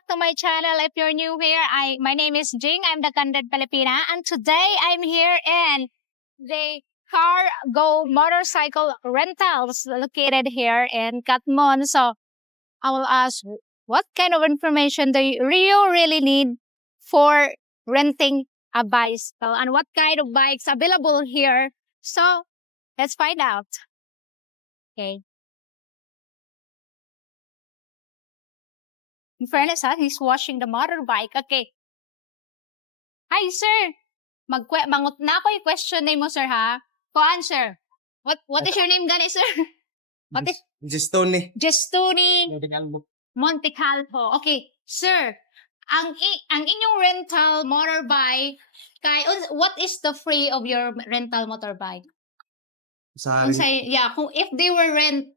back to my channel. If you're new here, my name is Jing. I'm the Candid Filipina, and today I'm here in the Cargo Motorcycle Rentals located here in Katmon. So I will ask, what kind of information do you really need for renting a bicycle, and what kind of bikes available here? So let's find out. Okay. In fairness, he's washing the motorbike. Okay. Hi, sir. Mangot na ako yung question name mo, sir, ha? Kuan, sir. What is your name gani, sir? What is Gestone. Gestoni Montecalvo. Okay, sir. Ang inyong rental motorbike what is the free of your rental motorbike? Sa Kung if they were rent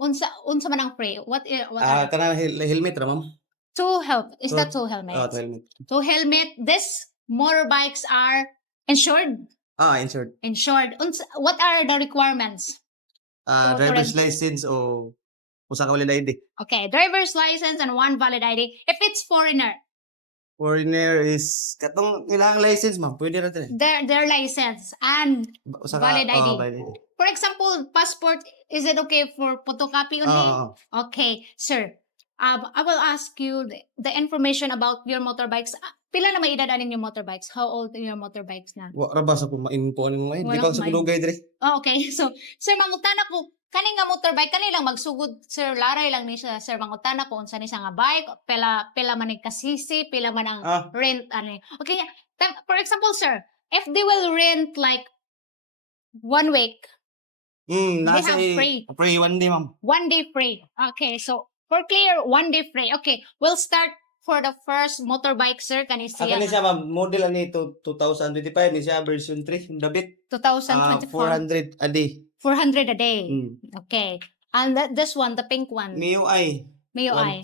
unsa man ang free? What are kanang helmet ra ma'am. two helmets? To helmet. Two helmet. This motorbikes are insured. Insured. Insured. What are the requirements? Driver's license o usa ka valid ID. Okay, driver's license and one valid ID. If it's foreigner, Foreigner is katong ilang license ma'am, pwede ra din. their license and Usa ka valid ID. valid ID. For example, passport, is it okay for photocopy only? Okay, sir. I will ask you the information about your motorbikes. Pila na may edad anin yung motorbikes? How old are your motorbikes na? Wa ra ba sa ma-info ni mo? Di Wala ba sa may- dugay dire? Oh, okay. So, sir, mangutana ko, kani nga motorbike, kani lang magsugod, sir, laray lang ni siya, sir, mangutana ko, unsa ni siya nga bike, pila man ang kasisi, pila man ang rent, ano. Okay, for example, sir, if they will rent like 1 week, Nasa have free. free one day ma'am. 1 day free. Okay, so, for clear, 1 day free. Okay, we'll start for the first motorbike, sir, kani Aka ni siya, siya ma'am, model ani to 2025 ni siya version 3, dabit 2024, 400 a day. 400 a day. Mm. Okay, and this one, the pink one, MIUI MIUI.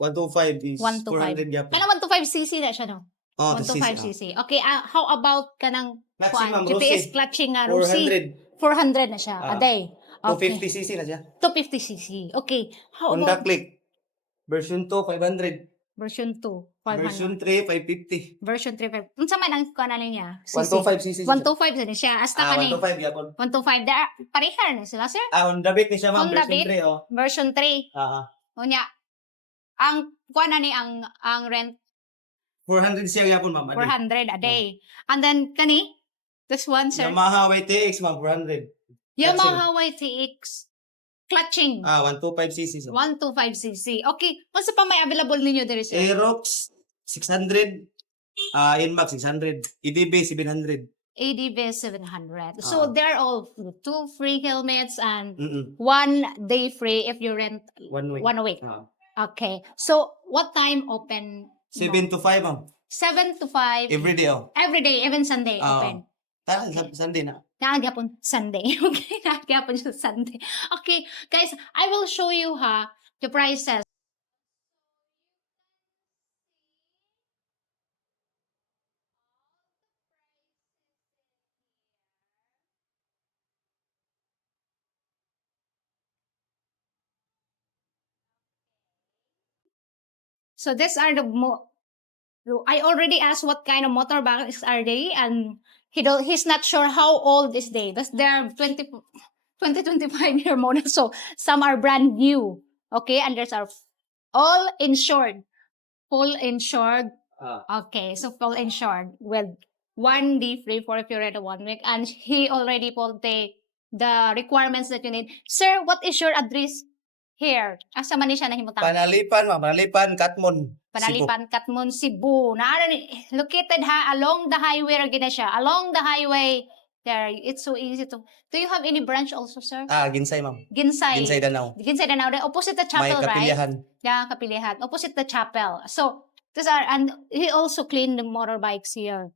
125 is 125. 400 gyapon. Kailan 125cc na siya, no? Oh, 125cc. Okay, how about kanang Clutching, ma'am, GPS Rossi. clutching nga, Rossi? 400. 400 na siya a day. Okay. 250cc na siya. 250cc. Okay. How Honda about Click. Version 2, 500. version 2, 500? Version 3, 550. Version 3, 500. Unsa man ang kanan niya? 125cc. 125 na siya. Hasta kani. 125 yapon. 125. Parehar na sila, sir? Honda Beat ni siya ma'am, Honda version Beat? 3 oh. Version 3. Unya, ang kuana ni ang rent 400 siya yapon ma'am. 400 a day. And then kani, this one, sir, Yamaha YTX ma'am, 400. Yamaha YTX clutching. 125cc. 125cc. Okay. Unsa pa may available ninyo diri, sir? Aerox 600. Inmax 600. EDB 700. ADV 700. So they're all 2 free helmets and Mm-mm. 1 day free if you rent 1 week. 1 week. Ah. Okay. So what time open? 7 to 5 ma'am. 7 to 5. Every day oh. Every day, even Sunday open. Sunday na. Naagapon Sunday. Okay, naagapon siya Sunday. Okay, guys, I will show you the prices. So these are I already asked what kind of motorbikes are they, and he's not sure how old is they. But they're 20-25 year model. So some are brand new. Okay, and there's are all insured, full insured. Okay, so full insured with 1 day free for if you rent a 1 week, and he already pulled the requirements that you need. Sir, what is your address here? Asa man ni siya nahimutang? Panalipan ma'am, Panalipan, Katmon. Panalipan, Katmon, Cebu. Located along the highway ra gina siya. Along the highway there. It's so easy to. Do you have any branch also, sir? Ginsay ma'am. Ginsay. Ginsay Danau. Ginsay Danau. Opposite the chapel, May right? kapilyahan. Yeah, kapilihan. Opposite the chapel. So, and he also cleaned the motorbikes here.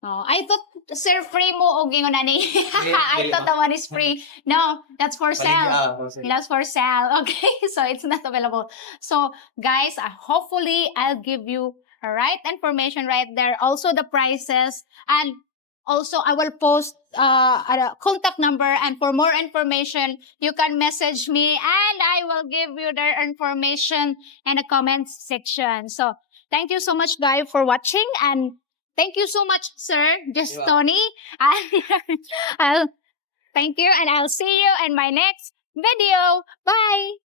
Oh, I thought, sir, free mo o gingon ani. I thought the one is free. No, that's for sale. That's for sale. Okay, so it's not available. So, guys, hopefully I'll give you right information right there. Also the prices, and Also, I will post a contact number, and for more information, you can message me, and I will give you their information in the comments section. So, thank you so much, guys, for watching, and thank you so much, sir, just You're Tony. I'll thank you, and I'll see you in my next video. Bye.